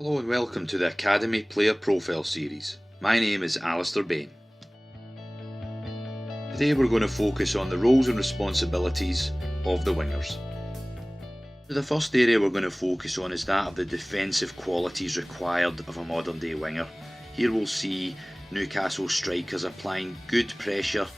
Hello and welcome to the Academy Player Profile Series. My name is Alistair Bain. Today we're going to focus on the roles and responsibilities of the wingers. The first area we're going to focus on is that of the defensive qualities required of a modern day winger. Here we'll see Newcastle strikers applying good pressure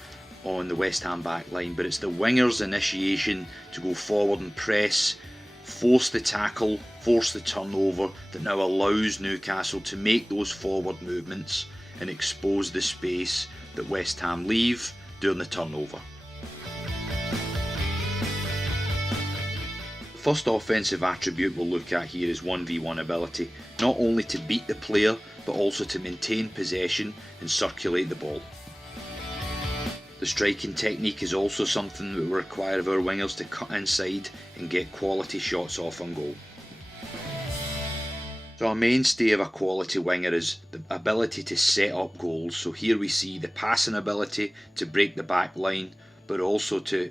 on the West Ham back line, but it's the winger's initiation to go forward and press, force the tackle, force the turnover that now allows Newcastle to make those forward movements and expose the space that West Ham leave during the turnover. The first offensive attribute we'll look at here is 1v1 ability, not only to beat the player but also to maintain possession and circulate the ball. The striking technique is also something that will require of our wingers to cut inside and get quality shots off on goal. So a mainstay of a quality winger is the ability to set up goals. So here we see the passing ability to break the back line, but also to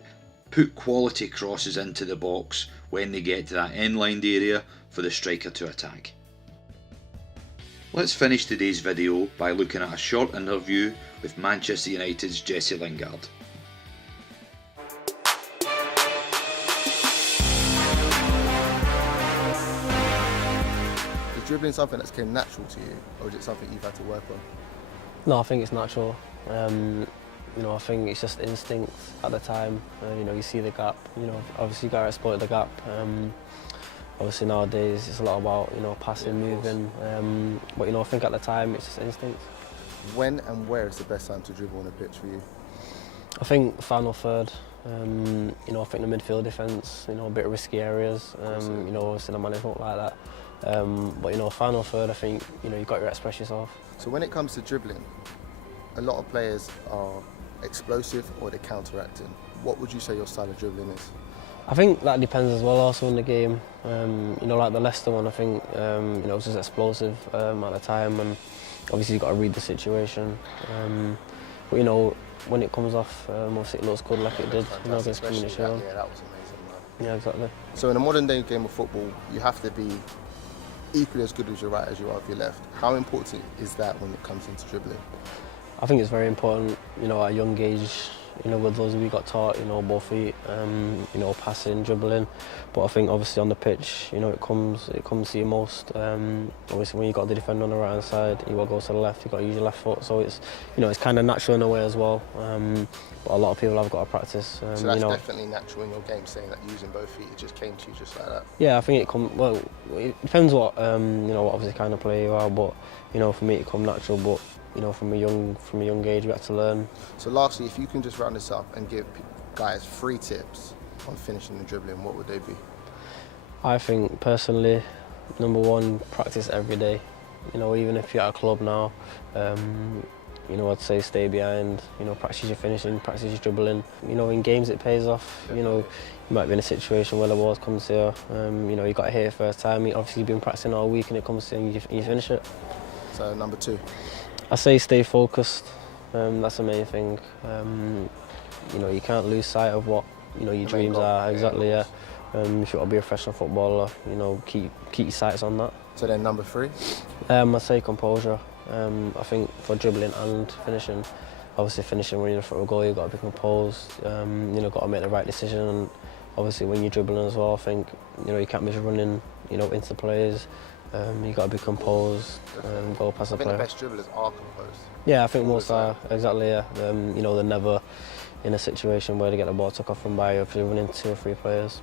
put quality crosses into the box when they get to that inlined area for the striker to attack. Let's finish today's video by looking at a short interview with Manchester United's Jesse Lingard. Is dribbling something that's came natural to you, or is it something you've had to work on? No, I think it's natural. I think it's just instinct at the time. You see the gap. Obviously you got to exploit the gap. Obviously nowadays it's a lot about passing, moving. But I think at the time it's just instinct. When and where is the best time to dribble on a pitch for you? I think final third. I think the midfield defence. A bit of risky areas. Obviously the management like that. But final third, I think you've got to express yourself. So when it comes to dribbling, a lot of players are explosive or they're counteracting. What would you say your style of dribbling is? I think that depends as well also in the game. Like the Leicester one, I think it was just explosive at the time, and obviously you've got to read the situation. But when it comes off, obviously it looks good like it did against Community Shield. Yeah, that was amazing, man. Yeah, exactly. So in a modern day game of football, you have to be equally as good with your right as you are with your left. How important is that when it comes into dribbling? I think it's very important, at a young age, with those we got taught, both feet, passing, dribbling. But I think obviously on the pitch, it comes to you most. Obviously when you got the defender on the right hand side, you got to go to the left, you got to use your left foot. So it's, it's kind of natural in a way as well. But a lot of people have got to practice. So that's definitely natural in your game, saying that using both feet, it just came to you just like that. Yeah, I think it depends what what obviously kind of player you are. But for me it come natural. But from a young age, we had to learn. So lastly, if you can just round this up and give guys 3 tips on finishing the dribbling, what would they be? I think personally, number 1, practice every day. Even if you're at a club now, I'd say stay behind. Practice your finishing, practice your dribbling. In games it pays off. You might be in a situation where the ball comes to you. You got to hit it first time. Obviously you've been practicing all week and it comes to you and you finish it. So number 2. I say stay focused. That's the main thing. You can't lose sight of what your dreams are. Exactly. Yeah. If you want to be a professional footballer, keep your sights on that. So then number 3. I say composure. I think for dribbling and finishing, obviously finishing when you're in front of a goal, you've got to be composed. Got to make the right decision. And obviously when you're dribbling as well, I think you can't be just running into players. You've got to be composed and go past the player. I think the best dribblers are composed. Yeah, I think most are, exactly, yeah. They're never in a situation where they get the ball took off from by you if you're running 2 or 3 players.